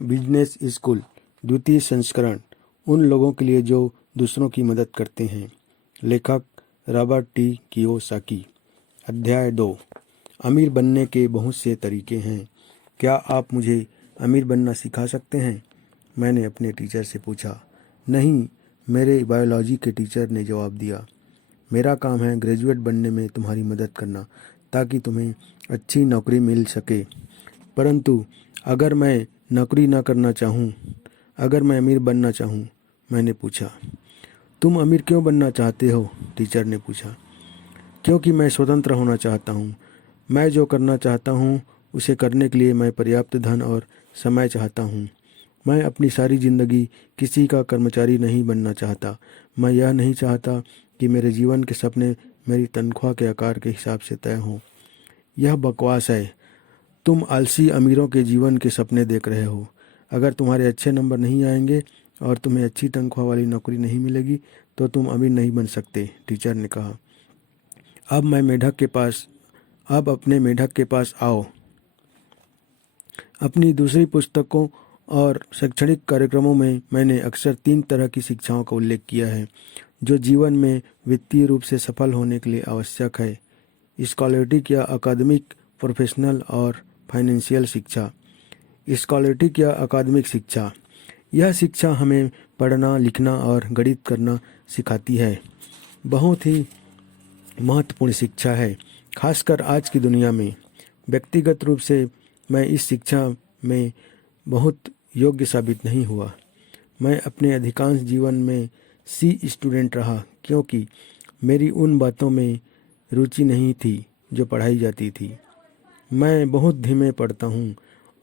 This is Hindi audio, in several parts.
बिजनेस स्कूल द्वितीय संस्करण, उन लोगों के लिए जो दूसरों की मदद करते हैं। लेखक रॉबर्ट टी कियोसाकी। अध्याय 2। अमीर बनने के बहुत से तरीके हैं। क्या आप मुझे अमीर बनना सिखा सकते हैं? मैंने अपने टीचर से पूछा। नहीं, मेरे बायोलॉजी के टीचर ने जवाब दिया। मेरा काम है ग्रेजुएट बनने में तुम्हारी मदद करना, ताकि तुम्हें अच्छी नौकरी मिल सके। परंतु अगर मैं नौकरी ना करना चाहूँ, अगर मैं अमीर बनना चाहूँ? मैंने पूछा। तुम अमीर क्यों बनना चाहते हो? टीचर ने पूछा। क्योंकि मैं स्वतंत्र होना चाहता हूँ। मैं जो करना चाहता हूँ उसे करने के लिए मैं पर्याप्त धन और समय चाहता हूँ। मैं अपनी सारी ज़िंदगी किसी का कर्मचारी नहीं बनना चाहता। मैं यह नहीं चाहता कि मेरे जीवन के सपने मेरी तनख्वाह के आकार के हिसाब से तय हों। यह बकवास है। तुम आलसी अमीरों के जीवन के सपने देख रहे हो। अगर तुम्हारे अच्छे नंबर नहीं आएंगे और तुम्हें अच्छी तनख्वाह वाली नौकरी नहीं मिलेगी तो तुम अमीर नहीं बन सकते, टीचर ने कहा। अब अपने मेढक के पास आओ। अपनी दूसरी पुस्तकों और शैक्षणिक कार्यक्रमों में मैंने अक्सर 3 तरह की शिक्षाओं का उल्लेख किया है जो जीवन में वित्तीय रूप से सफल होने के लिए आवश्यक है। स्कॉलैस्टिक या अकादमिक, प्रोफेशनल और फाइनेंशियल शिक्षा। स्कॉलैस्टिक या अकादमिक शिक्षा, यह शिक्षा हमें पढ़ना, लिखना और गणित करना सिखाती है। बहुत ही महत्वपूर्ण शिक्षा है, खासकर आज की दुनिया में। व्यक्तिगत रूप से मैं इस शिक्षा में बहुत योग्य साबित नहीं हुआ। मैं अपने अधिकांश जीवन में सी स्टूडेंट रहा, क्योंकि मेरी उन बातों में रुचि नहीं थी जो पढ़ाई जाती थी। मैं बहुत धीमे पढ़ता हूँ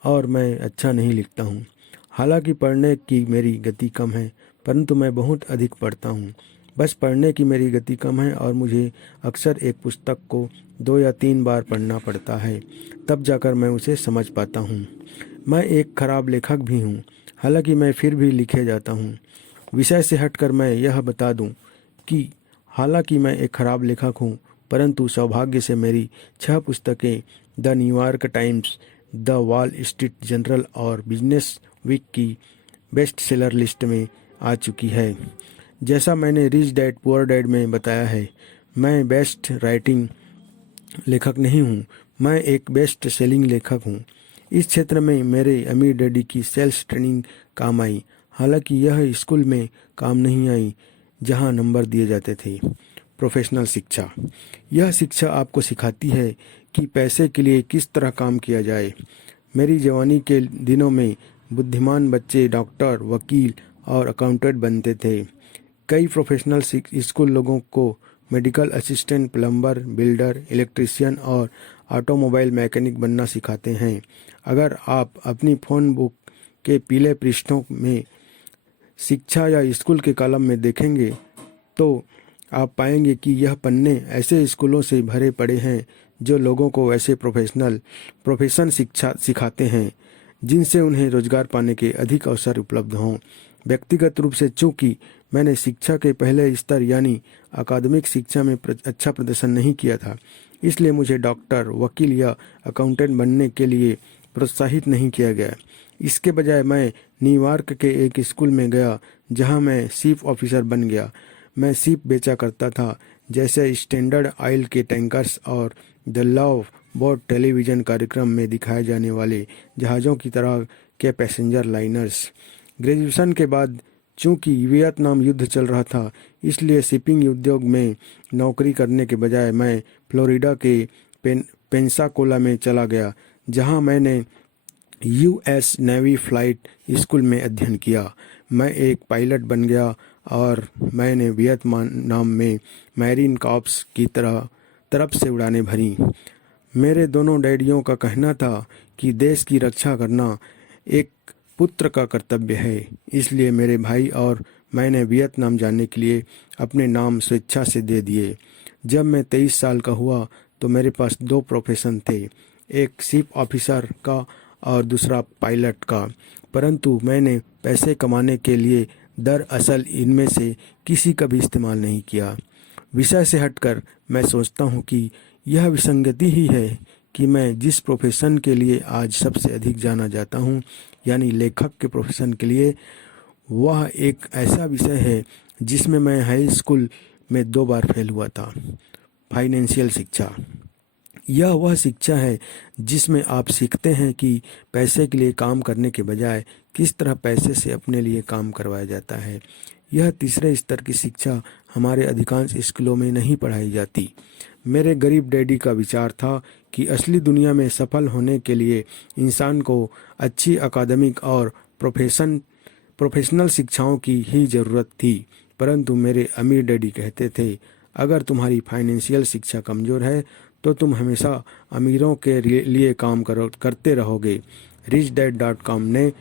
और मैं अच्छा नहीं लिखता हूँ। हालांकि पढ़ने की मेरी गति कम है, परंतु मैं बहुत अधिक पढ़ता हूँ। बस पढ़ने की मेरी गति कम है और मुझे अक्सर एक पुस्तक को 2 या 3 बार पढ़ना पड़ता है, तब जाकर मैं उसे समझ पाता हूँ। मैं एक खराब लेखक भी हूँ, हालांकि मैं फिर भी लिखे जाता हूँ। विषय से हटकर मैं यह बता दूँ कि हालांकि मैं एक खराब लेखक हूँ, परंतु सौभाग्य से मेरी 6 पुस्तकें the New York times, the wall street journal और बिजनेस वीक की बेस्ट सेलर लिस्ट में आ चुकी है। जैसा मैंने रिच डैड पुअर डैड में बताया है, मैं बेस्ट राइटिंग लेखक नहीं हूँ, मैं एक बेस्ट सेलिंग लेखक हूँ। इस क्षेत्र में मेरे अमीर डैडी की सेल्स ट्रेनिंग काम आई, हालांकि यह स्कूल में काम नहीं आई जहाँ नंबर दिए जाते थे। प्रोफेशनल शिक्षा, यह शिक्षा आपको सिखाती है कि पैसे के लिए किस तरह काम किया जाए। मेरी जवानी के दिनों में बुद्धिमान बच्चे डॉक्टर, वकील और अकाउंटेंट बनते थे। कई प्रोफेशनल स्कूल लोगों को medical assistant, plumber, builder, electrician और ऑटोमोबाइल मैकेनिक बनना सिखाते हैं। अगर आप अपनी फ़ोन बुक के पीले पृष्ठों में शिक्षा या स्कूल के कॉलम में देखेंगे तो आप पाएंगे कि यह पन्ने ऐसे स्कूलों से भरे पड़े हैं जो लोगों को ऐसे प्रोफेशन शिक्षा सिखाते हैं जिनसे उन्हें रोजगार पाने के अधिक अवसर उपलब्ध हों। व्यक्तिगत रूप से चूंकि मैंने शिक्षा के पहले स्तर यानी अकादमिक शिक्षा में अच्छा प्रदर्शन नहीं किया था, इसलिए मुझे डॉक्टर, वकील या अकाउंटेंट बनने के लिए प्रोत्साहित नहीं किया गया। इसके बजाय मैं न्यूयॉर्क के एक स्कूल में गया जहां मैं शिप ऑफिसर बन गया। मैं शिप बेचा करता था, जैसे स्टैंडर्ड ऑयल के टैंकर्स और द लव बोट टेलीविज़न कार्यक्रम में दिखाए जाने वाले जहाज़ों की तरह के पैसेंजर लाइनर्स। ग्रेजुएशन के बाद चूंकि वियतनाम युद्ध चल रहा था, इसलिए शिपिंग उद्योग में नौकरी करने के बजाय मैं फ्लोरिडा के पेंसाकोला में चला गया, जहां मैंने यूएस नेवी फ्लाइट स्कूल में अध्ययन किया। मैं एक पायलट बन गया और मैंने वियतनाम में मैरीन कॉर्प्स की तरफ से उड़ानें भरी। मेरे दोनों डैडियों का कहना था कि देश की रक्षा करना एक पुत्र का कर्तव्य है, इसलिए मेरे भाई और मैंने वियतनाम जाने के लिए अपने नाम स्वेच्छा से दे दिए। जब मैं 23 साल का हुआ तो मेरे पास 2 प्रोफेशन थे, एक शिप ऑफिसर का और दूसरा पायलट का, परंतु मैंने पैसे कमाने के लिए दरअसल इनमें से किसी का भी इस्तेमाल नहीं किया। विषय से हटकर मैं सोचता हूँ कि यह विसंगति ही है कि मैं जिस प्रोफेशन के लिए आज सबसे अधिक जाना जाता हूँ, यानी लेखक के प्रोफेशन के लिए, वह एक ऐसा विषय है जिसमें मैं हाई स्कूल में 2 बार फेल हुआ था। फाइनेंशियल शिक्षा। यह वह शिक्षा है जिसमें आप सीखते हैं कि पैसे के लिए काम करने के बजाय किस तरह पैसे से अपने लिए काम करवाया जाता है। यह तीसरे स्तर की शिक्षा हमारे अधिकांश स्कूलों में नहीं पढ़ाई जाती। मेरे गरीब डैडी का विचार था कि असली दुनिया में सफल होने के लिए इंसान को अच्छी अकादमिक और प्रोफेशनल शिक्षाओं की ही ज़रूरत थी, परंतु मेरे अमीर डैडी कहते थे, अगर तुम्हारी फाइनेंशियल शिक्षा कमज़ोर है तो तुम हमेशा अमीरों के लिए काम करते रहोगे। richdad.com ने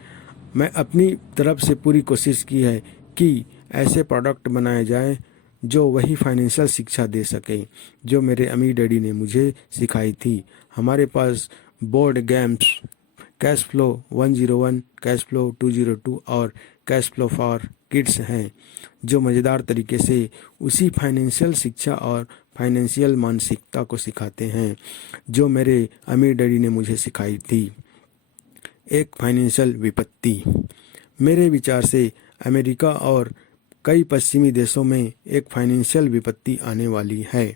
मैं अपनी तरफ से पूरी कोशिश की है कि ऐसे प्रोडक्ट बनाए जाएं जो वही फाइनेंशियल शिक्षा दे सकें जो मेरे अमीर डैडी ने मुझे सिखाई थी। हमारे पास board games cash flow 101, cash flow 202 और कैश फ्लो फॉर किड्स हैं, जो मज़ेदार तरीके से उसी फाइनेंशियल शिक्षा और फाइनेंशियल मानसिकता को सिखाते हैं जो मेरे अमीर डैडी ने मुझे सिखाई थी। एक फाइनेंशियल विपत्ति। मेरे विचार से अमेरिका और कई पश्चिमी देशों में एक फाइनेंशियल विपत्ति आने वाली है।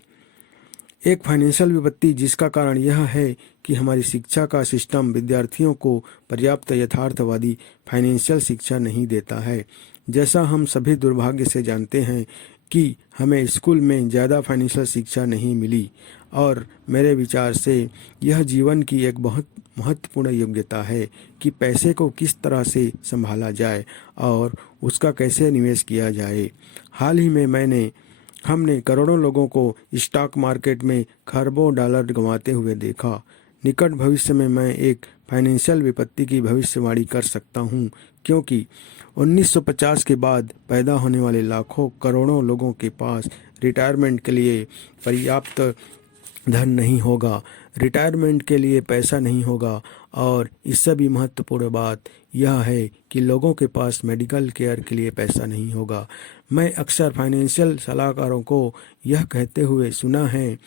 एक फाइनेंशियल विपत्ति जिसका कारण यह है कि हमारी शिक्षा का सिस्टम विद्यार्थियों को पर्याप्त यथार्थवादी फाइनेंशियल शिक्षा नहीं देता है। जैसा हम सभी दुर्भाग्य से जानते हैं कि हमें स्कूल में ज़्यादा फाइनेंशियल शिक्षा नहीं मिली, और मेरे विचार से यह जीवन की एक बहुत महत्वपूर्ण योग्यता है कि पैसे को किस तरह से संभाला जाए और उसका कैसे निवेश किया जाए। हाल ही में हमने करोड़ों लोगों को स्टॉक मार्केट में खरबों डॉलर गंवाते हुए देखा। निकट भविष्य में मैं एक फाइनेंशियल विपत्ति की भविष्यवाणी कर सकता हूं, क्योंकि 1950 के बाद पैदा होने वाले लाखों करोड़ों लोगों के पास रिटायरमेंट के लिए पर्याप्त धन नहीं होगा, रिटायरमेंट के लिए पैसा नहीं होगा, और इससे भी महत्वपूर्ण बात यह है कि लोगों के पास मेडिकल केयर के लिए पैसा नहीं होगा। मैं अक्सर फाइनेंशियल सलाहकारों को यह कहते हुए सुना है,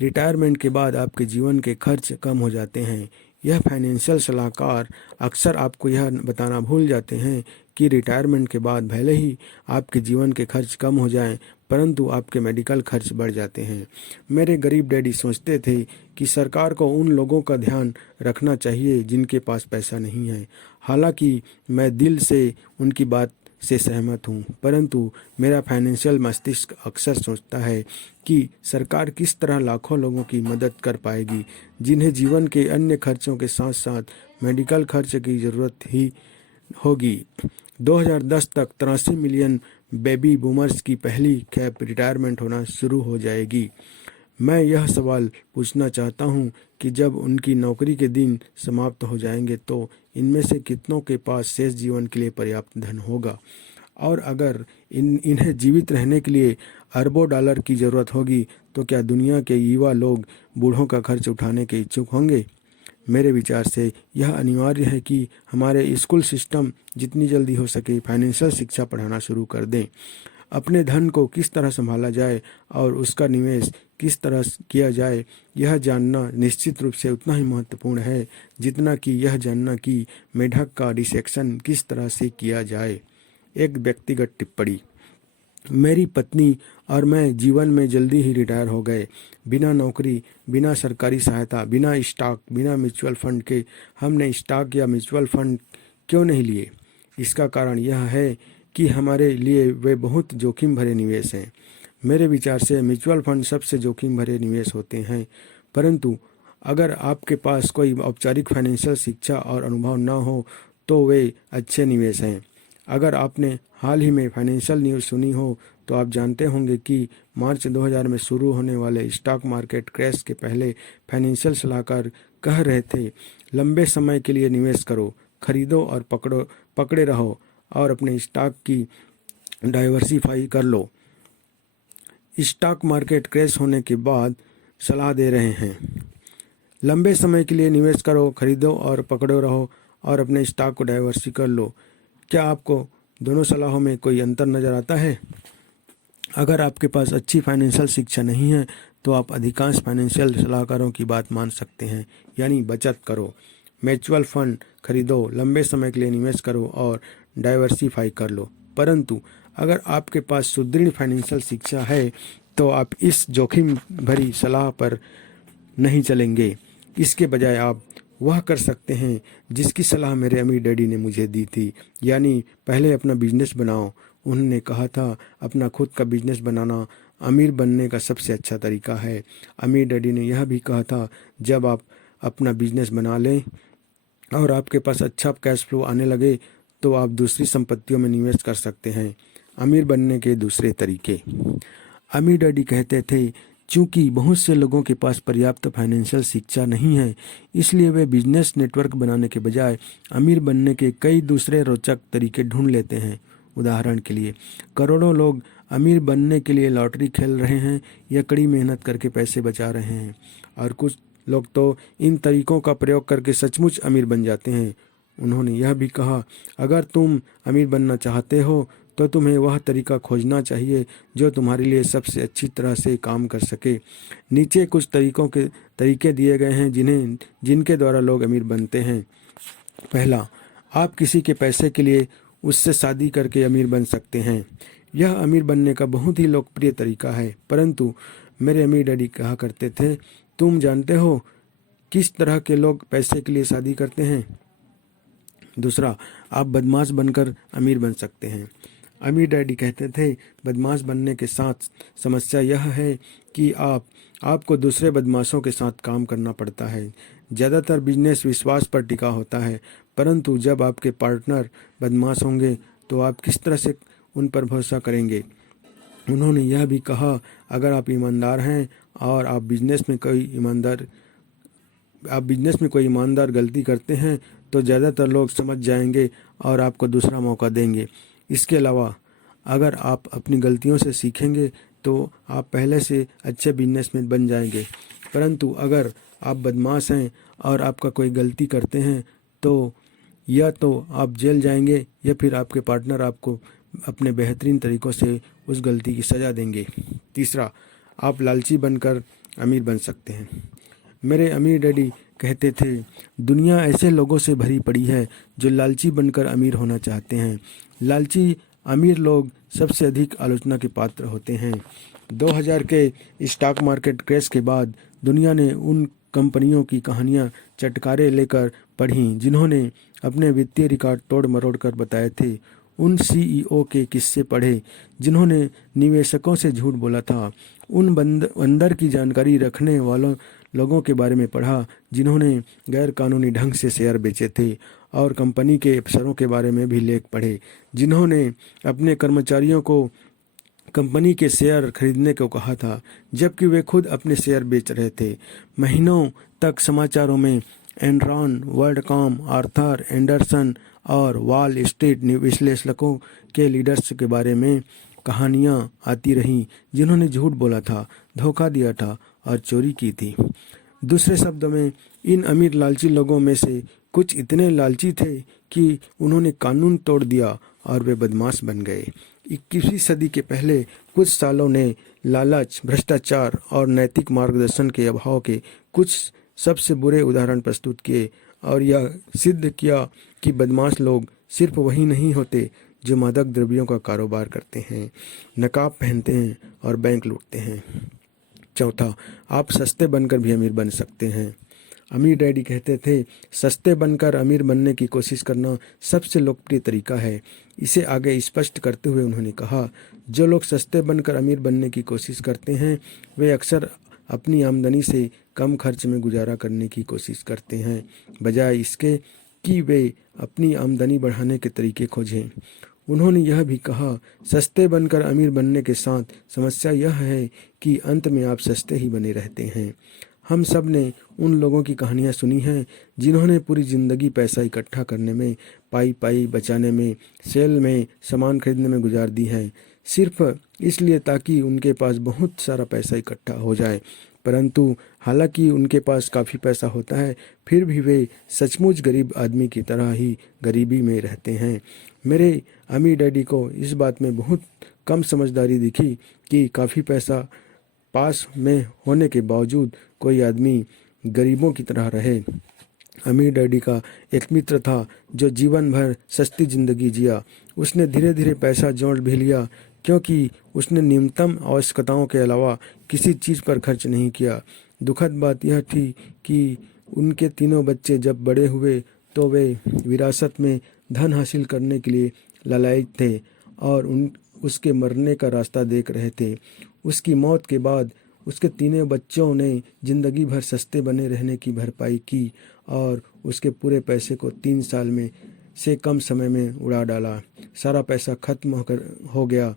रिटायरमेंट के बाद आपके जीवन के खर्च कम हो जाते हैं। यह फाइनेंशियल सलाहकार अक्सर आपको यह बताना भूल जाते हैं कि रिटायरमेंट के बाद भले ही आपके जीवन के खर्च कम हो जाएं, परंतु आपके मेडिकल खर्च बढ़ जाते हैं। मेरे गरीब डैडी सोचते थे कि सरकार को उन लोगों का ध्यान रखना चाहिए जिनके पास पैसा नहीं है। हालांकि मैं दिल से उनकी बात से सहमत हूँ, परंतु मेरा फाइनेंशियल मस्तिष्क अक्सर सोचता है कि सरकार किस तरह लाखों लोगों की मदद कर पाएगी जिन्हें जीवन के अन्य खर्चों के साथ साथ मेडिकल खर्च की ज़रूरत ही होगी। 2010 तक 83 मिलियन बेबी बूमर्स की पहली खेप रिटायरमेंट होना शुरू हो जाएगी। मैं यह सवाल पूछना चाहता हूं कि जब उनकी नौकरी के दिन समाप्त हो जाएंगे तो इनमें से कितनों के पास शेष जीवन के लिए पर्याप्त धन होगा, और अगर इन्हें जीवित रहने के लिए अरबों डॉलर की ज़रूरत होगी तो क्या दुनिया के युवा लोग बूढ़ों का खर्च उठाने के इच्छुक होंगे? मेरे विचार से यह अनिवार्य है कि हमारे स्कूल सिस्टम जितनी जल्दी हो सके फाइनेंशियल शिक्षा पढ़ाना शुरू कर दें। अपने धन को किस तरह संभाला जाए और उसका निवेश किस तरह किया जाए, यह जानना निश्चित रूप से उतना ही महत्वपूर्ण है जितना कि यह जानना कि मेढक का डिसेक्शन किस तरह से किया जाए। एक व्यक्तिगत टिप्पणी। मेरी पत्नी और मैं जीवन में जल्दी ही रिटायर हो गए। बिना नौकरी, बिना सरकारी सहायता, बिना स्टॉक, बिना म्यूचुअल फंड के। हमने स्टॉक या म्यूचुअल फंड क्यों नहीं लिए? इसका कारण यह है कि हमारे लिए वे बहुत जोखिम भरे निवेश हैं। मेरे विचार से म्यूचुअल फंड सबसे जोखिम भरे निवेश होते हैं, परंतु अगर आपके पास कोई औपचारिक फाइनेंशियल शिक्षा और अनुभव न हो तो वे अच्छे निवेश हैं। अगर आपने हाल ही में फाइनेंशियल न्यूज़ सुनी हो तो आप जानते होंगे कि मार्च 2000 में शुरू होने वाले स्टॉक मार्केट क्रैश के पहले फाइनेंशियल सलाहकार कह रहे थे, लंबे समय के लिए निवेश करो, खरीदो और पकड़े रहो और अपने स्टॉक की डाइवर्सिफाई कर लो। स्टॉक मार्केट क्रैश होने के बाद सलाह दे रहे हैं, लंबे समय के लिए निवेश करो, खरीदो और पकड़े रहो और अपने स्टॉक को डाइवर्सिफाई कर लो। क्या आपको दोनों सलाहों में कोई अंतर नज़र आता है? अगर आपके पास अच्छी फाइनेंशियल शिक्षा नहीं है तो आप अधिकांश फाइनेंशियल सलाहकारों की बात मान सकते हैं, यानी बचत करो, म्यूचुअल फंड खरीदो, लंबे समय के लिए निवेश करो और डाइवर्सिफाई कर लो। परंतु अगर आपके पास सुदृढ़ फाइनेंशियल शिक्षा है तो आप इस जोखिम भरी सलाह पर नहीं चलेंगे। इसके बजाय आप वह कर सकते हैं जिसकी सलाह मेरे अमीर डैडी ने मुझे दी थी, यानी पहले अपना बिजनेस बनाओ। उन्होंने कहा था अपना खुद का बिजनेस बनाना अमीर बनने का सबसे अच्छा तरीका है। अमीर डैडी ने यह भी कहा था जब आप अपना बिजनेस बना लें और आपके पास अच्छा कैश फ्लो आने लगे तो आप दूसरी संपत्तियों में निवेश कर सकते हैं। अमीर बनने के दूसरे तरीके। अमीर डैडी कहते थे चूंकि बहुत से लोगों के पास पर्याप्त फाइनेंशियल शिक्षा नहीं है, इसलिए वे बिजनेस नेटवर्क बनाने के बजाय अमीर बनने के कई दूसरे रोचक तरीके ढूंढ लेते हैं। उदाहरण के लिए, करोड़ों लोग अमीर बनने के लिए लॉटरी खेल रहे हैं या कड़ी मेहनत करके पैसे बचा रहे हैं, और कुछ लोग तो इन तरीकों का प्रयोग करके सचमुच अमीर बन जाते हैं। उन्होंने यह भी कहा, अगर तुम अमीर बनना चाहते हो तो तुम्हें वह तरीका खोजना चाहिए जो तुम्हारे लिए सबसे अच्छी तरह से काम कर सके। नीचे कुछ तरीके दिए गए हैं जिनके द्वारा लोग अमीर बनते हैं। पहला, आप किसी के पैसे के लिए उससे शादी करके अमीर बन सकते हैं। यह अमीर बनने का बहुत ही लोकप्रिय तरीका है, परंतु मेरे अमीर डैडी कहा करते थे, तुम जानते हो किस तरह के लोग पैसे के लिए शादी करते हैं? दूसरा, आप बदमाश बनकर अमीर बन सकते हैं। अमीर डैडी कहते थे, बदमाश बनने के साथ समस्या यह है कि आपको दूसरे बदमाशों के साथ काम करना पड़ता है। ज़्यादातर बिजनेस विश्वास पर टिका होता है, परंतु जब आपके पार्टनर बदमाश होंगे तो आप किस तरह से उन पर भरोसा करेंगे? उन्होंने यह भी कहा, अगर आप ईमानदार हैं और आप बिजनेस में कोई ईमानदार गलती करते हैं तो ज़्यादातर लोग समझ जाएंगे और आपको दूसरा मौका देंगे। इसके अलावा अगर आप अपनी गलतियों से सीखेंगे तो आप पहले से अच्छे बिजनेसमैन बन जाएंगे। परंतु अगर आप बदमाश हैं और आपका कोई गलती करते हैं तो या तो आप जेल जाएंगे या फिर आपके पार्टनर आपको अपने बेहतरीन तरीक़ों से उस गलती की सज़ा देंगे। तीसरा, आप लालची बनकर अमीर बन सकते हैं। मेरे अमीर डैडी कहते थे, दुनिया ऐसे लोगों से भरी पड़ी है जो लालची बनकर अमीर होना चाहते हैं। लालची अमीर लोग सबसे अधिक आलोचना के पात्र होते हैं। 2000 के स्टॉक मार्केट क्रैश के बाद दुनिया ने उन कंपनियों की कहानियां चटकारे लेकर पढ़ी जिन्होंने अपने वित्तीय रिकॉर्ड तोड़ मरोड़ कर बताए थे। उन सीईओ के किस्से पढ़े जिन्होंने निवेशकों से झूठ बोला था। उन अंदर की जानकारी रखने वालों लोगों के बारे में पढ़ा जिन्होंने गैर कानूनी ढंग से शेयर बेचे थे, और कंपनी के अफसरों के बारे में भी लेख पढ़े जिन्होंने अपने कर्मचारियों को कंपनी के शेयर खरीदने को कहा था जबकि वे खुद अपने शेयर बेच रहे थे। महीनों तक समाचारों में एनरॉन, वर्ल्डकॉम, आर्थर एंडरसन और वॉल स्ट्रीट विश्लेषकों के लीडर्स के बारे में कहानियां आती रहीं जिन्होंने झूठ बोला था, धोखा दिया था और चोरी की थी। दूसरे शब्दों में, इन अमीर लालची लोगों में से कुछ इतने लालची थे कि उन्होंने कानून तोड़ दिया और वे बदमाश बन गए। 21वीं सदी के पहले कुछ सालों ने लालच, भ्रष्टाचार और नैतिक मार्गदर्शन के अभाव के कुछ सबसे बुरे उदाहरण प्रस्तुत किए और यह सिद्ध किया कि बदमाश लोग सिर्फ वही नहीं होते जो मादक द्रव्यों का कारोबार करते हैं, नकाब पहनते हैं और बैंक लूटते हैं। चौथा, आप सस्ते बनकर भी अमीर बन सकते हैं। अमीर डैडी कहते थे, सस्ते बनकर अमीर बनने की कोशिश करना सबसे लोकप्रिय तरीका है। इसे आगे स्पष्ट करते हुए उन्होंने कहा, जो लोग सस्ते बनकर अमीर बनने की कोशिश करते हैं वे अक्सर अपनी आमदनी से कम खर्च में गुजारा करने की कोशिश करते हैं, बजाय इसके कि वे अपनी आमदनी बढ़ाने के तरीके खोजें। उन्होंने यह भी कहा, सस्ते बनकर अमीर बनने के साथ समस्या यह है कि अंत में आप सस्ते ही बने रहते हैं। हम सब ने उन लोगों की कहानियां सुनी हैं जिन्होंने पूरी ज़िंदगी पैसा इकट्ठा करने में, पाई बचाने में, सेल में सामान खरीदने में गुजार दी है, सिर्फ इसलिए ताकि उनके पास बहुत सारा पैसा इकट्ठा हो जाए। परंतु हालांकि उनके पास काफ़ी पैसा होता है, फिर भी वे सचमुच गरीब आदमी की तरह ही गरीबी में रहते हैं। मेरे अमीर डैडी को इस बात में बहुत कम समझदारी दिखी कि काफ़ी पैसा पास में होने के बावजूद कोई आदमी गरीबों की तरह रहे। अमीर डैडी का एक मित्र था जो जीवन भर सस्ती जिंदगी जिया। उसने धीरे धीरे पैसा जोड़ भी लिया, क्योंकि उसने न्यूनतम आवश्यकताओं के अलावा किसी चीज़ पर खर्च नहीं किया। दुखद बात यह थी कि उनके तीनों बच्चे जब बड़े हुए तो वे विरासत में धन हासिल करने के लिए लालायित थे और उसके मरने का रास्ता देख रहे थे। उसकी मौत के बाद उसके तीनों बच्चों ने जिंदगी भर सस्ते बने रहने की भरपाई की और उसके पूरे पैसे को 3 साल में से कम समय में उड़ा डाला। सारा पैसा खत्म हो गया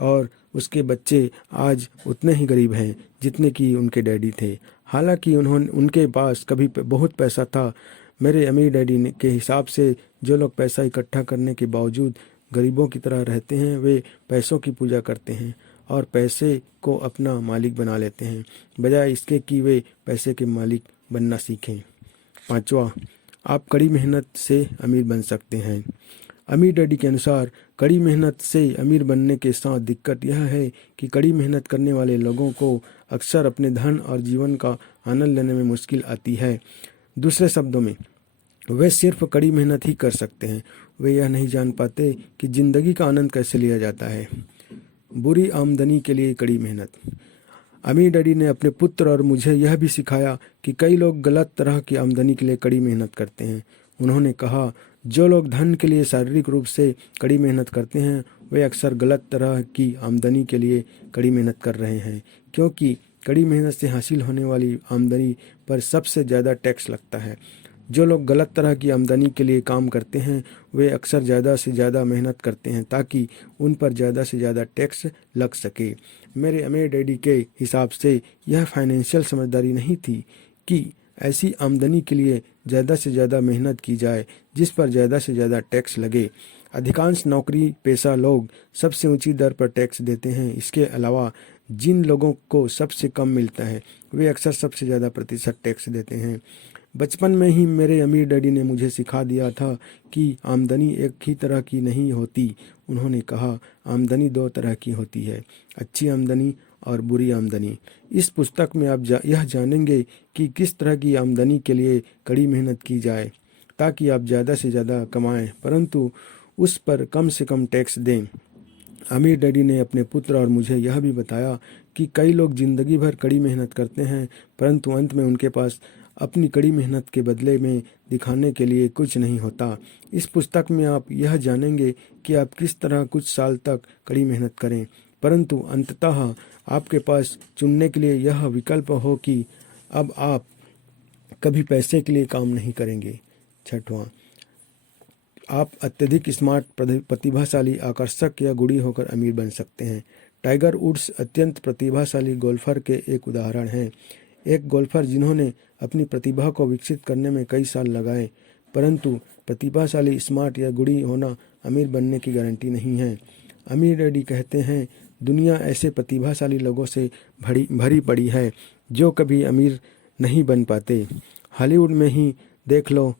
और उसके बच्चे आज उतने ही गरीब हैं जितने कि उनके डैडी थे। हालांकि उनके पास कभी बहुत पैसा था। मेरे अमीर डैडी के हिसाब से जो लोग पैसा इकट्ठा करने के बावजूद गरीबों की तरह रहते हैं, वे पैसों की पूजा करते हैं और पैसे को अपना मालिक बना लेते हैं, बजाय इसके कि वे पैसे के मालिक बनना सीखें। 5वां, आप कड़ी मेहनत से अमीर बन सकते हैं। अमीर डैडी के अनुसार कड़ी मेहनत से अमीर बनने के साथ दिक्कत यह है कि कड़ी मेहनत करने वाले लोगों को अक्सर अपने धन और जीवन का आनंद लेने में मुश्किल आती है। दूसरे शब्दों में, वे सिर्फ कड़ी मेहनत ही कर सकते हैं, वे यह नहीं जान पाते कि जिंदगी का आनंद कैसे लिया जाता है। बुरी आमदनी के लिए कड़ी मेहनत। अमीर डैडी ने अपने पुत्र और मुझे यह भी सिखाया कि कई लोग गलत तरह की आमदनी के लिए कड़ी मेहनत करते हैं। उन्होंने कहा, जो लोग धन के लिए शारीरिक रूप से कड़ी मेहनत करते हैं, वे अक्सर गलत तरह की आमदनी के लिए कड़ी मेहनत कर रहे हैं, क्योंकि कड़ी मेहनत से हासिल होने वाली आमदनी पर सबसे ज़्यादा टैक्स लगता है। जो लोग गलत तरह की आमदनी के लिए काम करते हैं, वे अक्सर ज़्यादा से ज़्यादा मेहनत करते हैं ताकि उन पर ज़्यादा से ज़्यादा टैक्स लग सके। मेरे अमीर डैडी के हिसाब से यह फाइनेंशियल समझदारी नहीं थी कि ऐसी आमदनी के लिए ज़्यादा से ज़्यादा मेहनत की जाए जिस पर ज़्यादा से ज़्यादा टैक्स लगे। अधिकांश नौकरी पेशा लोग सबसे ऊंची दर पर टैक्स देते हैं। इसके अलावा जिन लोगों को सबसे कम मिलता है, वे अक्सर सबसे ज़्यादा प्रतिशत टैक्स देते हैं। बचपन में ही मेरे अमीर डैडी ने मुझे सिखा दिया था कि आमदनी एक ही तरह की नहीं होती। उन्होंने कहा, आमदनी 2 तरह की होती है, अच्छी आमदनी और बुरी आमदनी। इस पुस्तक में आप यह जानेंगे कि किस तरह की आमदनी के लिए कड़ी मेहनत की जाए ताकि आप ज़्यादा से ज़्यादा कमाएं, परंतु उस पर कम से कम टैक्स दें। अमीर डैडी ने अपने पुत्र और मुझे यह भी बताया कि कई लोग जिंदगी भर कड़ी मेहनत करते हैं, परंतु अंत में उनके पास अपनी कड़ी मेहनत के बदले में दिखाने के लिए कुछ नहीं होता। इस पुस्तक में आप यह जानेंगे कि आप किस तरह कुछ साल तक कड़ी मेहनत करें, परंतु अंततः आपके पास चुनने के लिए यह विकल्प हो कि अब आप कभी पैसे के लिए काम नहीं करेंगे। 6वां, आप अत्यधिक स्मार्ट, प्रतिभाशाली, आकर्षक या गुणी होकर अमीर बन सकते हैं। टाइगर वुड्स अत्यंत प्रतिभाशाली गोल्फर के एक उदाहरण हैं। एक गोल्फर जिन्होंने अपनी प्रतिभा को विकसित करने में कई साल लगाए, परंतु प्रतिभाशाली, स्मार्ट या गुणी होना अमीर बनने की गारंटी नहीं है। अमीर डैडी कहते हैं, दुनिया ऐसे प्रतिभाशाली लोगों से भरी पड़ी है जो कभी अमीर नहीं बन पाते। हॉलीवुड में ही देख लो,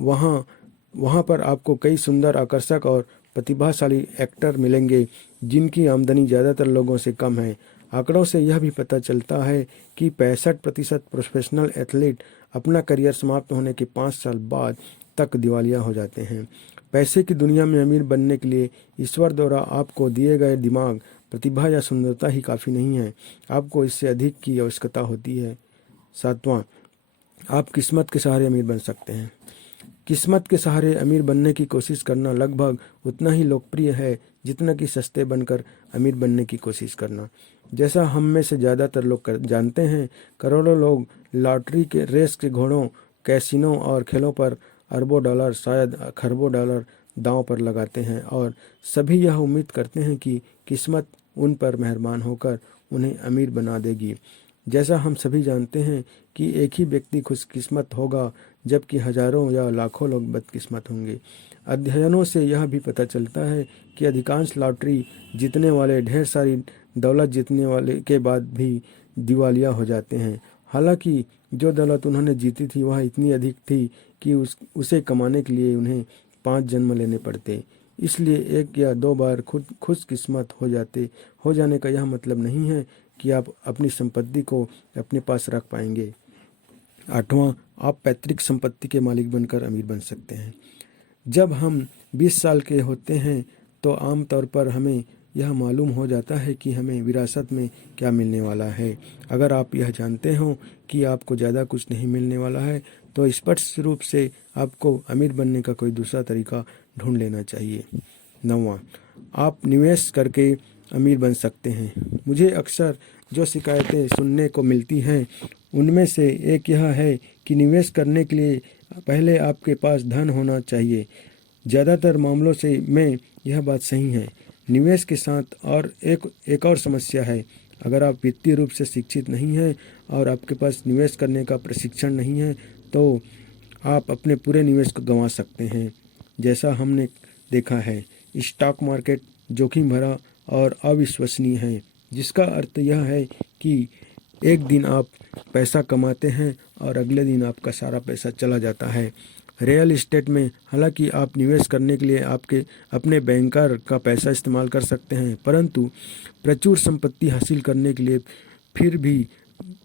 वहाँ पर आपको कई सुंदर, आकर्षक और प्रतिभाशाली एक्टर मिलेंगे जिनकी आमदनी ज़्यादातर लोगों से कम है। आंकड़ों से यह भी पता चलता है कि 65% प्रोफेशनल एथलीट अपना करियर समाप्त होने के 5 साल बाद तक दिवालिया हो जाते हैं। पैसे की दुनिया में अमीर बनने के लिए ईश्वर द्वारा आपको दिए गए दिमाग, प्रतिभा या सुंदरता ही काफ़ी नहीं है, आपको इससे अधिक की आवश्यकता होती है। 7वां, आप किस्मत के सहारे अमीर बन सकते हैं। किस्मत के सहारे अमीर बनने की कोशिश करना लगभग उतना ही लोकप्रिय है जितना कि सस्ते बनकर अमीर बनने की कोशिश करना। जैसा हम में से ज़्यादातर लोग जानते हैं, करोड़ों लोग लॉटरी के रेस के घोड़ों, कैसीनो और खेलों पर अरबों डॉलर, शायद खरबों डॉलर दांव पर लगाते हैं और सभी यह उम्मीद करते हैं कि किस्मत उन पर मेहरबान होकर उन्हें अमीर बना देगी। जैसा हम सभी जानते हैं कि एक ही व्यक्ति खुशकिस्मत होगा जबकि हजारों या लाखों लोग बदकिस्मत होंगे। अध्ययनों से यह भी पता चलता है कि अधिकांश लॉटरी जीतने वाले ढेर सारी दौलत जीतने वाले के बाद भी दिवालिया हो जाते हैं। हालांकि जो दौलत उन्होंने जीती थी वह इतनी अधिक थी कि उसे कमाने के लिए उन्हें 5 जन्म लेने पड़ते। इसलिए 1 या 2 बार खुशकिस्मत हो जाने का यह मतलब नहीं है कि आप अपनी संपत्ति को अपने पास रख पाएंगे। 8वां, आप पैतृक संपत्ति के मालिक बनकर अमीर बन सकते हैं। जब हम 20 साल के होते हैं तो आमतौर पर हमें यह मालूम हो जाता है कि हमें विरासत में क्या मिलने वाला है। अगर आप यह जानते हो कि आपको ज़्यादा कुछ नहीं मिलने वाला है तो स्पष्ट रूप से आपको अमीर बनने का कोई दूसरा तरीका ढूंढ लेना चाहिए। 9वां, आप निवेश करके अमीर बन सकते हैं। मुझे अक्सर जो शिकायतें सुनने को मिलती हैं उनमें से एक यह है कि निवेश करने के लिए पहले आपके पास धन होना चाहिए। ज़्यादातर मामलों से में यह बात सही है। निवेश के साथ और एक और समस्या है। अगर आप वित्तीय रूप से शिक्षित नहीं हैं और आपके पास निवेश करने का प्रशिक्षण नहीं है तो आप अपने पूरे निवेश को गंवा सकते हैं। जैसा हमने देखा है, स्टॉक मार्केट जोखिम भरा और अविश्वसनीय है, जिसका अर्थ यह है कि एक दिन आप पैसा कमाते हैं और अगले दिन आपका सारा पैसा चला जाता है। रियल एस्टेट में हालांकि आप निवेश करने के लिए आपके अपने बैंकर का पैसा इस्तेमाल कर सकते हैं, परंतु प्रचुर संपत्ति हासिल करने के लिए फिर भी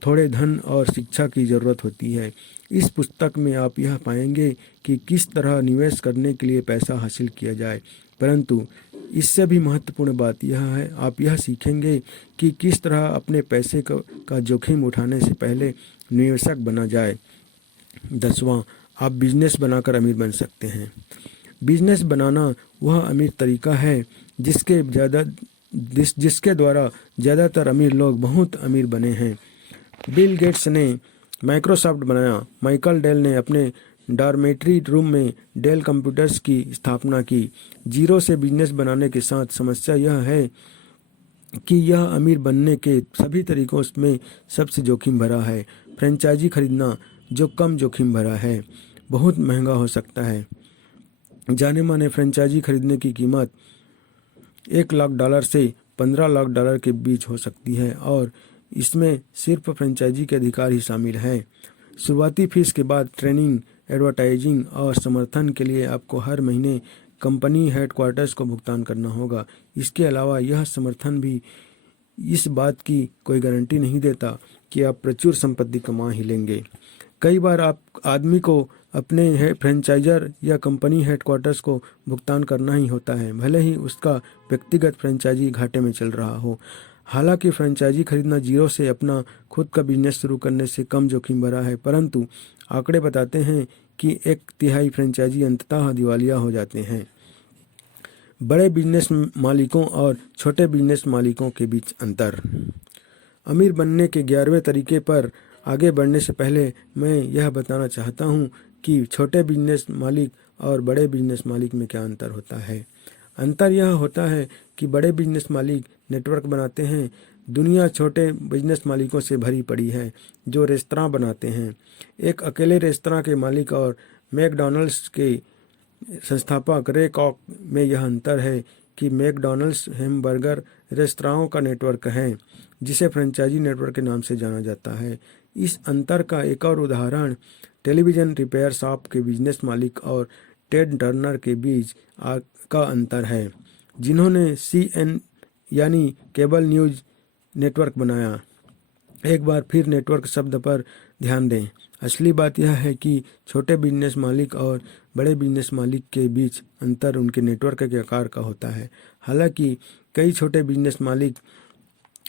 थोड़े धन और शिक्षा की ज़रूरत होती है। इस पुस्तक में आप यह पाएंगे कि किस तरह निवेश करने के लिए पैसा हासिल किया जाए, परंतु इससे भी महत्वपूर्ण बात यह है, आप यह सीखेंगे कि किस तरह अपने पैसे का जोखिम उठाने से पहले निवेशक बना जाए। 10वां, आप बिजनेस बनाकर अमीर बन सकते हैं। बिजनेस बनाना वह अमीर तरीका है जिसके द्वारा ज़्यादातर अमीर लोग बहुत अमीर बने हैं। बिल गेट्स ने माइक्रोसॉफ्ट बनाया। माइकल डेल ने अपने डॉर्मेट्री रूम में डेल कंप्यूटर्स की स्थापना की। जीरो से बिजनेस बनाने के साथ समस्या यह है कि यह अमीर बनने के सभी तरीकों में सबसे जोखिम भरा है। फ्रेंचाइजी खरीदना, जो कम जोखिम भरा है, बहुत महंगा हो सकता है। जाने माने फ्रेंचाइजी खरीदने की कीमत $1 लाख से $15 लाख के बीच हो सकती है और इसमें सिर्फ फ्रेंचाइजी के अधिकार ही शामिल हैं। शुरुआती फीस के बाद ट्रेनिंग, एडवर्टाइजिंग और समर्थन के लिए आपको हर महीने कंपनी हेडक्वार्टर्स को भुगतान करना होगा। इसके अलावा यह समर्थन भी इस बात की कोई गारंटी नहीं देता कि आप प्रचुर संपत्ति कमा ही लेंगे। कई बार आप आदमी को अपने फ्रेंचाइजर या कंपनी हेडक्वार्टर्स को भुगतान करना ही होता है, भले ही उसका व्यक्तिगत फ्रेंचाइजी घाटे में चल रहा हो। हालांकि फ्रेंचाइजी खरीदना जीरो से अपना खुद का बिजनेस शुरू करने से कम जोखिम भरा है, परंतु आंकड़े बताते हैं कि 1/3 फ्रेंचाइजी अंततः दिवालिया हो जाते हैं। बड़े बिजनेस मालिकों और छोटे बिजनेस मालिकों के बीच अंतर। अमीर बनने के 11वें तरीके पर आगे बढ़ने से पहले मैं यह बताना चाहता हूँ कि छोटे बिजनेस मालिक और बड़े बिजनेस मालिक में क्या अंतर होता है। अंतर यह होता है कि बड़े बिजनेस मालिक नेटवर्क बनाते हैं। दुनिया छोटे बिजनेस मालिकों से भरी पड़ी है जो रेस्तरां बनाते हैं। एक अकेले रेस्तरां के मालिक और मैकडॉनल्ड्स के संस्थापक रे कॉक में यह अंतर है कि मैकडॉनल्ड्स हैमबर्गर रेस्तराओं का नेटवर्क है जिसे फ्रेंचाइजी नेटवर्क के नाम से जाना जाता है। इस अंतर का एक और उदाहरण टेलीविज़न रिपेयर शॉप के बिजनेस मालिक और टेड टर्नर के बीच का अंतर है, जिन्होंने CNN यानी केबल न्यूज़ नेटवर्क बनाया। एक बार फिर नेटवर्क शब्द पर ध्यान दें। असली बात यह है कि छोटे बिजनेस मालिक और बड़े बिजनेस मालिक के बीच अंतर उनके नेटवर्क के आकार का होता है। हालांकि कई छोटे बिजनेस मालिक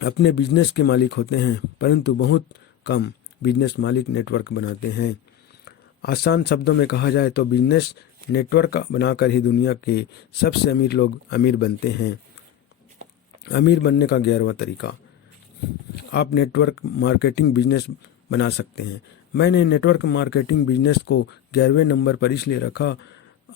अपने बिजनेस के मालिक होते हैं, परंतु बहुत कम बिजनेस मालिक नेटवर्क बनाते हैं। आसान शब्दों में कहा जाए तो बिजनेस नेटवर्क बनाकर ही दुनिया के सबसे अमीर लोग अमीर बनते हैं। अमीर बनने का 11वां तरीका, आप नेटवर्क मार्केटिंग बिजनेस बना सकते हैं। मैंने नेटवर्क मार्केटिंग बिजनेस को 11वें नंबर पर इसलिए रखा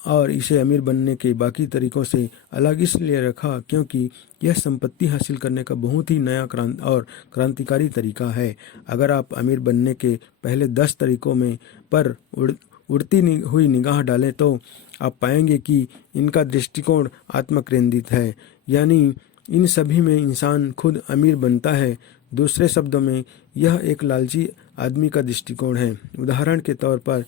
और इसे अमीर बनने के बाकी तरीकों से अलग इसलिए रखा क्योंकि यह संपत्ति हासिल करने का बहुत ही नया और क्रांतिकारी तरीका है। अगर आप अमीर बनने के पहले 10 तरीकों में पर उड़ती हुई निगाह डालें तो आप पाएंगे कि इनका दृष्टिकोण आत्मकेंद्रित है, यानी इन सभी में इंसान खुद अमीर बनता है। दूसरे शब्दों में यह एक लालची आदमी का दृष्टिकोण है। उदाहरण के तौर पर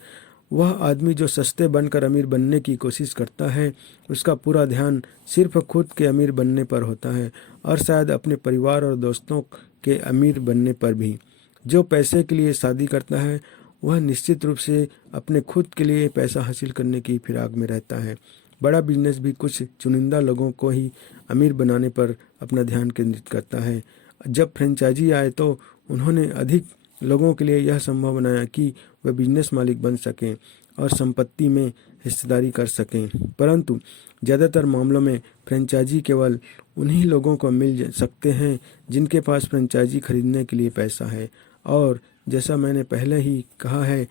वह आदमी जो सस्ते बनकर अमीर बनने की कोशिश करता है, उसका पूरा ध्यान सिर्फ खुद के अमीर बनने पर होता है और शायद अपने परिवार और दोस्तों के अमीर बनने पर भी। जो पैसे के लिए शादी करता है वह निश्चित रूप से अपने खुद के लिए पैसा हासिल करने की फिराक में रहता है। बड़ा बिजनेस भी कुछ चुनिंदा लोगों को ही अमीर बनाने पर अपना ध्यान केंद्रित करता है। जब फ्रेंचाइजी आए तो उन्होंने अधिक लोगों के लिए यह संभव बनाया कि वे बिजनेस मालिक बन सकें और संपत्ति में हिस्सेदारी कर सकें। परंतु ज़्यादातर मामलों में फ्रेंचाइजी केवल उन्हीं लोगों को मिल सकते हैं जिनके पास फ्रेंचाइजी खरीदने के लिए पैसा है। और जैसा मैंने पहले ही कहा है,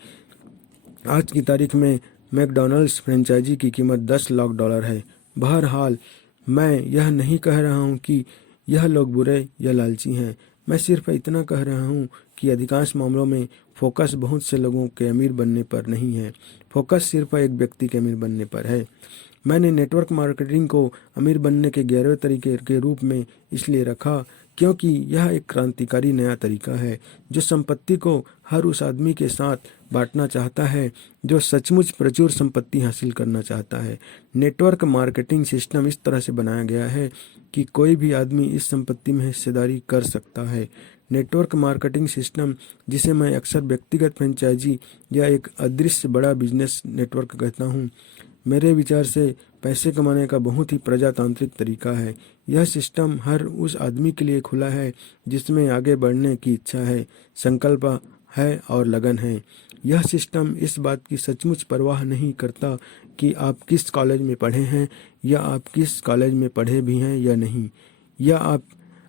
आज की तारीख में मैकडॉनल्ड्स फ्रेंचाइजी की कीमत $10 लाख है। बहरहाल मैं यह नहीं कह रहा हूँ कि यह लोग बुरे या लालची हैं। मैं सिर्फ इतना कह रहा हूँ कि अधिकांश मामलों में फोकस बहुत से लोगों के अमीर बनने पर नहीं है, फोकस सिर्फ एक व्यक्ति के अमीर बनने पर है। मैंने नेटवर्क मार्केटिंग को अमीर बनने के 11वें तरीके के रूप में इसलिए रखा क्योंकि यह एक क्रांतिकारी नया तरीका है जो संपत्ति को हर उस आदमी के साथ बांटना चाहता है जो सचमुच प्रचुर संपत्ति हासिल करना चाहता है। नेटवर्क मार्केटिंग सिस्टम इस तरह से बनाया गया है कि कोई भी आदमी इस संपत्ति में हिस्सेदारी कर सकता है। नेटवर्क मार्केटिंग सिस्टम, जिसे मैं अक्सर व्यक्तिगत फ्रेंचाइजी या एक अदृश्य बड़ा बिजनेस नेटवर्क कहता हूँ, मेरे विचार से पैसे कमाने का बहुत ही प्रजातांत्रिक तरीका है। यह सिस्टम हर उस आदमी के लिए खुला है जिसमें आगे बढ़ने की इच्छा है, संकल्प है और लगन है। यह सिस्टम इस बात की सचमुच परवाह नहीं करता कि आप किस कॉलेज में पढ़े हैं या आप किस कॉलेज में पढ़े भी हैं या नहीं, या आप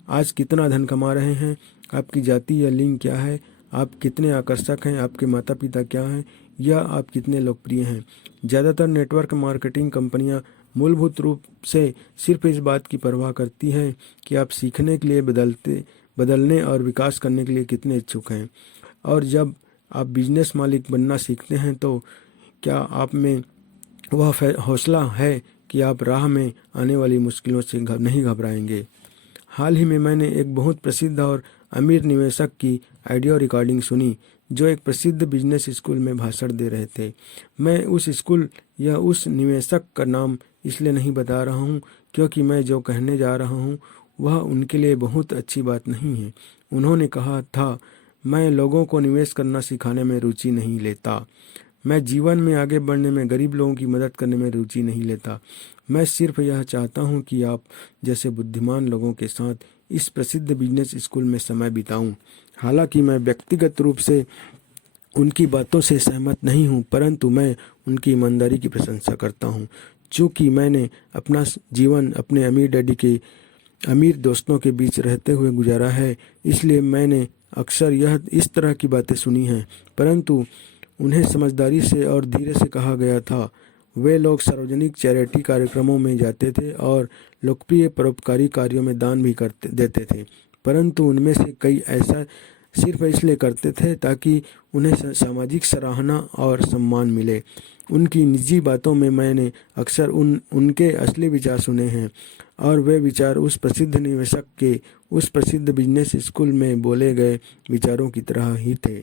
आज कितना धन कमा रहे हैं, आपकी जाति या लिंग क्या है, आप कितने आकर्षक हैं, आपके माता पिता क्या हैं, या आप कितने लोकप्रिय हैं। ज़्यादातर नेटवर्क मार्केटिंग कंपनियां मूलभूत रूप से सिर्फ इस बात की परवाह करती हैं कि आप सीखने के लिए, बदलने और विकास करने के लिए कितने इच्छुक हैं। और जब आप बिजनेस मालिक बनना सीखते हैं तो क्या आप में वह हौसला है कि आप राह में आने वाली मुश्किलों से नहीं घबराएंगे। हाल ही में मैंने एक बहुत प्रसिद्ध और अमीर निवेशक की ऑडियो रिकॉर्डिंग सुनी जो एक प्रसिद्ध बिजनेस स्कूल में भाषण दे रहे थे। मैं उस स्कूल या उस निवेशक का नाम इसलिए नहीं बता रहा हूँ क्योंकि मैं जो कहने जा रहा हूँ वह उनके लिए बहुत अच्छी बात नहीं है। उन्होंने कहा था, मैं लोगों को निवेश करना सिखाने में रुचि नहीं लेता, मैं जीवन में आगे बढ़ने में, गरीब लोगों की मदद करने में रुचि नहीं लेता। मैं सिर्फ यह चाहता हूं कि आप जैसे बुद्धिमान लोगों के साथ इस प्रसिद्ध बिजनेस स्कूल में समय बिताऊं। हालांकि मैं व्यक्तिगत रूप से उनकी बातों से सहमत नहीं हूं, परंतु मैं उनकी ईमानदारी की प्रशंसा करता हूं। चूँकि मैंने अपना जीवन अपने अमीर डैडी के अमीर दोस्तों के बीच रहते हुए गुजारा है, इसलिए मैंने अक्सर इस तरह की बातें सुनी हैं, परंतु उन्हें समझदारी से और धीरे से कहा गया था। वे लोग सार्वजनिक चैरिटी कार्यक्रमों में जाते थे और लोकप्रिय परोपकारी कार्यों में दान भी देते थे, परंतु उनमें से कई ऐसा सिर्फ इसलिए करते थे ताकि उन्हें सामाजिक सराहना और सम्मान मिले। उनकी निजी बातों में मैंने अक्सर उनके असली विचार सुने हैं और वे विचार उस प्रसिद्ध निवेशक के उस प्रसिद्ध बिजनेस स्कूल में बोले गए विचारों की तरह ही थे।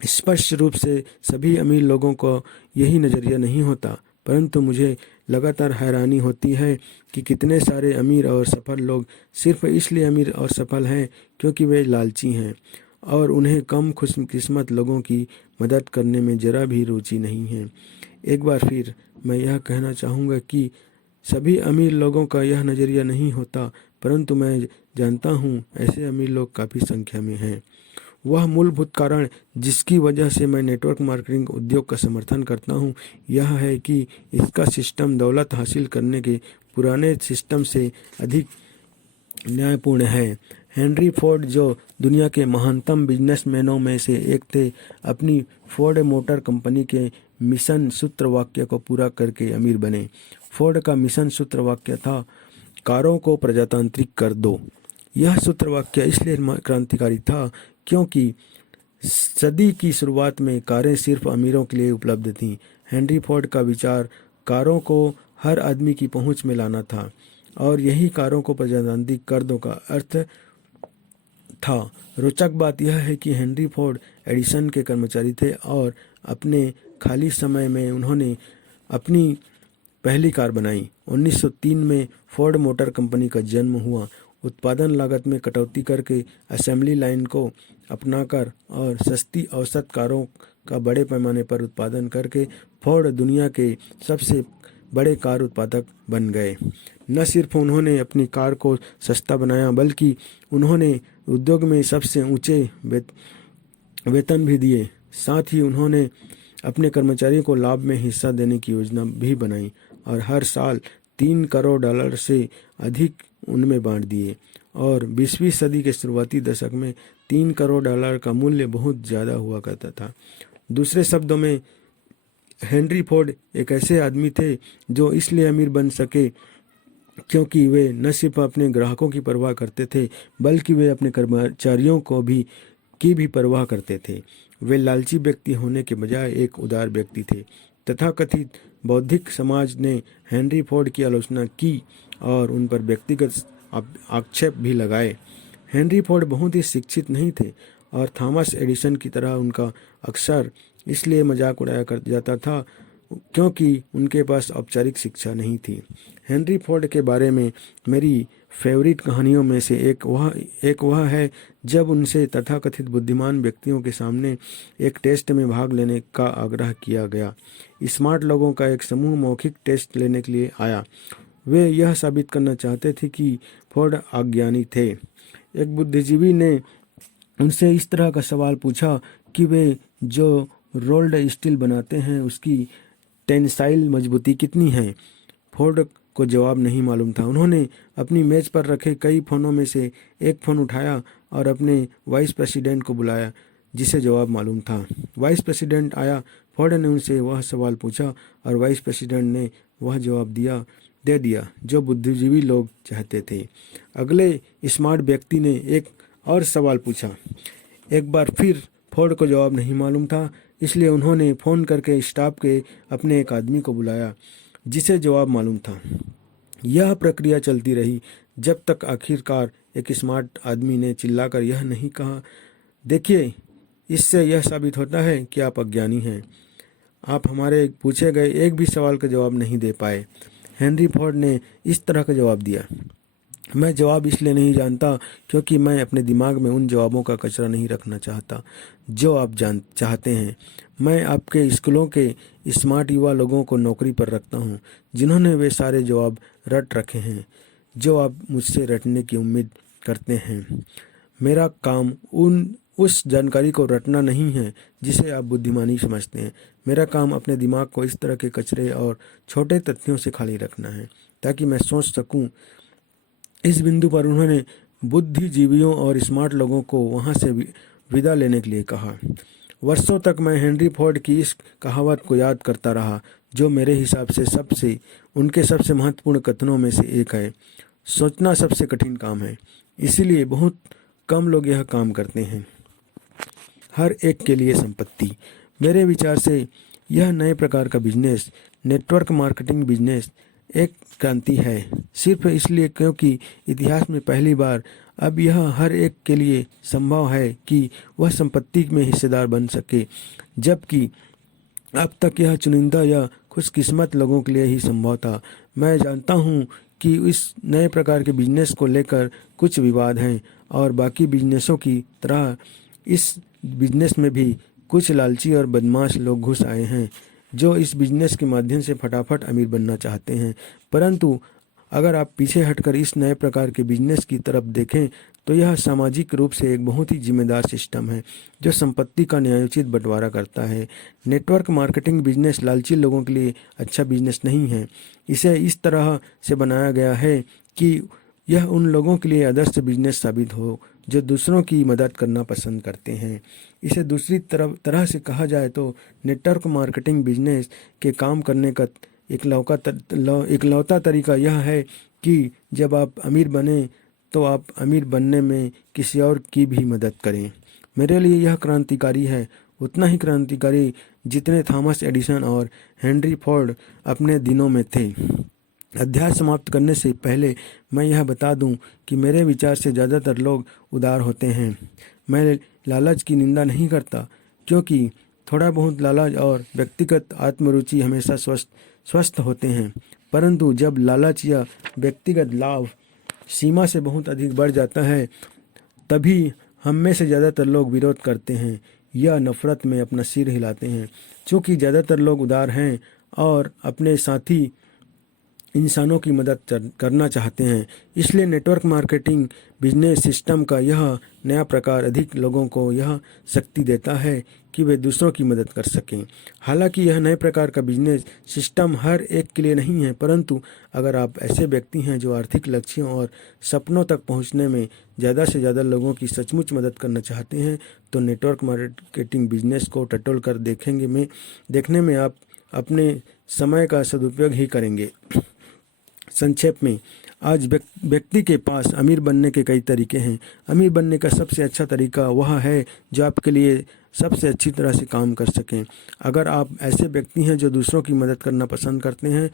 स्पष्ट रूप से सभी अमीर लोगों को यही नज़रिया नहीं होता, परंतु मुझे लगातार हैरानी होती है कि कितने सारे अमीर और सफल लोग सिर्फ इसलिए अमीर और सफल हैं क्योंकि वे लालची हैं और उन्हें कम खुशकिस्मत लोगों की मदद करने में ज़रा भी रुचि नहीं है। एक बार फिर मैं यह कहना चाहूँगा कि सभी अमीर लोगों का यह नज़रिया नहीं होता, परंतु मैं जानता हूँ ऐसे अमीर लोग काफ़ी संख्या में हैं। वह मूलभूत कारण जिसकी वजह से मैं नेटवर्क मार्केटिंग उद्योग का समर्थन करता हूं, यह है कि इसका सिस्टम दौलत हासिल करने के पुराने सिस्टम से अधिक न्यायपूर्ण है। हेनरी फोर्ड, जो दुनिया के महानतम बिजनेसमैनों में से एक थे, अपनी फोर्ड मोटर कंपनी के मिशन सूत्र वाक्य को पूरा करके अमीर बने। फोर्ड का मिशन सूत्र वाक्य था, कारों को प्रजातांत्रिक कर दो। यह सूत्र वाक्य इसलिए क्रांतिकारी था क्योंकि सदी की शुरुआत में कारें सिर्फ अमीरों के लिए उपलब्ध थीं। हेनरी फोर्ड का विचार कारों को हर आदमी की पहुंच में लाना था और यही कारों को प्रजातांत्रिक कर दो का अर्थ था। रोचक बात यह है कि हेनरी फोर्ड एडिसन के कर्मचारी थे और अपने खाली समय में उन्होंने अपनी पहली कार बनाई। 1903 में फोर्ड मोटर कंपनी का जन्म हुआ। उत्पादन लागत में कटौती करके असेंबली लाइन को अपनाकर और सस्ती औसत कारों का बड़े पैमाने पर उत्पादन करके फोर्ड दुनिया के सबसे बड़े कार उत्पादक बन गए। न सिर्फ उन्होंने अपनी कार को सस्ता बनाया बल्कि उन्होंने उद्योग में सबसे ऊंचे वेतन भी दिए। साथ ही उन्होंने अपने कर्मचारियों को लाभ में हिस्सा देने की योजना भी बनाई और हर साल $3 करोड़ से अधिक उनमें बांट दिए। और 20वीं सदी के शुरुआती दशक में $3 करोड़ का मूल्य बहुत ज़्यादा हुआ करता था। दूसरे शब्दों में हेनरी फोर्ड एक ऐसे आदमी थे जो इसलिए अमीर बन सके क्योंकि वे न सिर्फ अपने ग्राहकों की परवाह करते थे बल्कि वे अपने कर्मचारियों को भी परवाह करते थे। वे लालची व्यक्ति होने के बजाय एक उदार व्यक्ति थे। तथाकथित बौद्धिक समाज ने हेनरी फोर्ड की आलोचना की और उन पर व्यक्तिगत आक्षेप भी लगाए। हेनरी फोर्ड बहुत ही शिक्षित नहीं थे और थॉमस एडिसन की तरह उनका अक्सर इसलिए मजाक उड़ाया कर जाता था क्योंकि उनके पास औपचारिक शिक्षा नहीं थी। हेनरी फोर्ड के बारे में मेरी फेवरेट कहानियों में से एक वह है जब उनसे तथाकथित बुद्धिमान व्यक्तियों के सामने एक टेस्ट में भाग लेने का आग्रह किया गया। स्मार्ट लोगों का एक समूह मौखिक टेस्ट लेने के लिए आया। वे यह साबित करना चाहते थे कि फोर्ड अज्ञानी थे। एक बुद्धिजीवी ने उनसे इस तरह का सवाल पूछा कि वे जो रोल्ड स्टील बनाते हैं उसकी टेंसाइल मजबूती कितनी है। फोर्ड को जवाब नहीं मालूम था। उन्होंने अपनी मेज पर रखे कई फ़ोनों में से एक फ़ोन उठाया और अपने वाइस प्रेसिडेंट को बुलाया जिसे जवाब मालूम था। वाइस प्रेसिडेंट आया। फोर्ड ने उनसे वह सवाल पूछा और वाइस प्रेसिडेंट ने वह जवाब दे दिया जो बुद्धिजीवी लोग चाहते थे। अगले स्मार्ट व्यक्ति ने एक और सवाल पूछा। एक बार फिर फोर्ड को जवाब नहीं मालूम था, इसलिए उन्होंने फ़ोन करके स्टाफ के अपने एक आदमी को बुलाया जिसे जवाब मालूम था। यह प्रक्रिया चलती रही जब तक आखिरकार एक स्मार्ट आदमी ने चिल्लाकर यह नहीं कहा, देखिए, इससे यह साबित होता है कि आप अज्ञानी हैं। आप हमारे पूछे गए एक भी सवाल का जवाब नहीं दे पाए। हेनरी फोर्ड ने इस तरह का जवाब दिया, मैं जवाब इसलिए नहीं जानता क्योंकि मैं अपने दिमाग में उन जवाबों का कचरा नहीं रखना चाहता जो आप चाहते हैं। मैं आपके स्कूलों के स्मार्ट युवा लोगों को नौकरी पर रखता हूं जिन्होंने वे सारे जवाब रट रखे हैं जो आप मुझसे रटने की उम्मीद करते हैं। मेरा काम उस जानकारी को रटना नहीं है जिसे आप बुद्धिमानी समझते हैं। मेरा काम अपने दिमाग को इस तरह के कचरे और छोटे तथ्यों से खाली रखना है ताकि मैं सोच सकूं। इस बिंदु पर उन्होंने बुद्धिजीवियों और स्मार्ट लोगों को वहां से विदा लेने के लिए कहा। वर्षों तक मैं हेनरी फोर्ड की इस कहावत को याद करता रहा जो मेरे हिसाब से उनके सबसे महत्वपूर्ण कथनों में से एक है, सोचना सबसे कठिन काम है, इसीलिए बहुत कम लोग यह काम करते हैं। हर एक के लिए संपत्ति। मेरे विचार से यह नए प्रकार का बिजनेस, नेटवर्क मार्केटिंग बिजनेस, एक क्रांति है, सिर्फ इसलिए क्योंकि इतिहास में पहली बार अब यह हर एक के लिए संभव है कि वह संपत्ति में हिस्सेदार बन सके, जबकि अब तक यह चुनिंदा या खुशकिस्मत लोगों के लिए ही संभव था। मैं जानता हूं कि इस नए प्रकार के बिजनेस को लेकर कुछ विवाद हैं और बाकी बिजनेसों की तरह इस बिजनेस में भी कुछ लालची और बदमाश लोग घुस आए हैं जो इस बिजनेस के माध्यम से फटाफट अमीर बनना चाहते हैं। परंतु अगर आप पीछे हटकर इस नए प्रकार के बिजनेस की तरफ देखें तो यह सामाजिक रूप से एक बहुत ही जिम्मेदार सिस्टम है जो संपत्ति का न्यायोचित बंटवारा करता है। नेटवर्क मार्केटिंग बिजनेस लालची लोगों के लिए अच्छा बिजनेस नहीं है। इसे इस तरह से बनाया गया है कि यह उन लोगों के लिए आदर्श बिजनेस साबित हो जो दूसरों की मदद करना पसंद करते हैं। इसे दूसरी तरह से कहा जाए तो नेटवर्क मार्केटिंग बिजनेस के काम करने का इकलौता तरीका यह है कि जब आप अमीर बने तो आप अमीर बनने में किसी और की भी मदद करें। मेरे लिए यह क्रांतिकारी है, उतना ही क्रांतिकारी जितने थॉमस एडिसन और हेनरी फोर्ड अपने दिनों में थे। अध्याय समाप्त करने से पहले मैं यह बता दूं कि मेरे विचार से ज़्यादातर लोग उदार होते हैं। मैं लालच की निंदा नहीं करता क्योंकि थोड़ा बहुत लालच और व्यक्तिगत आत्मरुचि हमेशा स्वस्थ होते हैं, परंतु जब लालच या व्यक्तिगत लाभ सीमा से बहुत अधिक बढ़ जाता है, तभी हम में से ज़्यादातर लोग विरोध करते हैं या नफ़रत में अपना सिर हिलाते हैं। क्योंकि ज़्यादातर लोग उदार हैं और अपने साथी इंसानों की मदद करना चाहते हैं। इसलिए नेटवर्क मार्केटिंग बिजनेस सिस्टम का यह नया प्रकार अधिक लोगों को यह शक्ति देता है कि वे दूसरों की मदद कर सकें। हालांकि यह नए प्रकार का बिजनेस सिस्टम हर एक के लिए नहीं है, परंतु अगर आप ऐसे व्यक्ति हैं जो आर्थिक लक्ष्यों और सपनों तक पहुंचने में ज़्यादा से ज़्यादा लोगों की सचमुच मदद करना चाहते हैं, तो नेटवर्क मार्केटिंग बिजनेस को टटोल कर देखने में आप अपने समय का सदुपयोग ही करेंगे। संक्षेप में, आज व्यक्ति के पास अमीर बनने के कई तरीके हैं। अमीर बनने का सबसे अच्छा तरीका वह है जो आपके लिए सबसे अच्छी तरह से काम कर सकें। अगर आप ऐसे व्यक्ति हैं जो दूसरों की मदद करना पसंद करते हैं,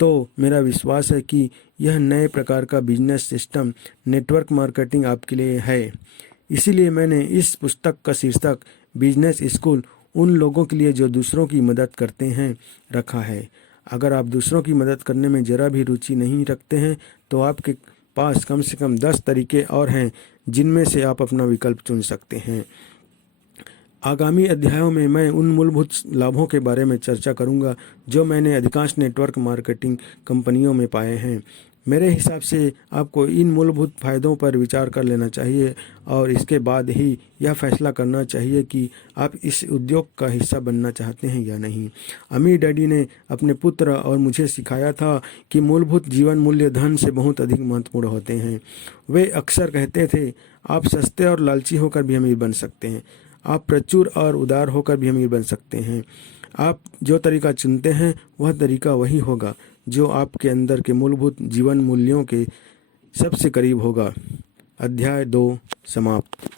तो मेरा विश्वास है कि यह नए प्रकार का बिजनेस सिस्टम नेटवर्क मार्केटिंग आपके लिए है। इसीलिए मैंने इस पुस्तक का शीर्षक बिजनेस स्कूल उन लोगों के लिए जो दूसरों की मदद करते हैं रखा है। अगर आप दूसरों की मदद करने में ज़रा भी रुचि नहीं रखते हैं, तो आपके पास कम से कम 10 तरीके और हैं जिनमें से आप अपना विकल्प चुन सकते हैं। आगामी अध्यायों में मैं उन मूलभूत लाभों के बारे में चर्चा करूंगा जो मैंने अधिकांश नेटवर्क मार्केटिंग कंपनियों में पाए हैं। मेरे हिसाब से आपको इन मूलभूत फायदों पर विचार कर लेना चाहिए और इसके बाद ही यह फैसला करना चाहिए कि आप इस उद्योग का हिस्सा बनना चाहते हैं या नहीं। अमीर डैडी ने अपने पुत्र और मुझे सिखाया था कि मूलभूत जीवन मूल्य धन से बहुत अधिक महत्वपूर्ण होते हैं। वे अक्सर कहते थे, आप सस्ते और लालची होकर भी अमीर बन सकते हैं, आप प्रचुर और उदार होकर भी अमीर बन सकते हैं। आप जो तरीका चुनते हैं वह तरीका वही होगा जो आपके अंदर के मूलभूत जीवन मूल्यों के सबसे करीब होगा। अध्याय 2 समाप्त।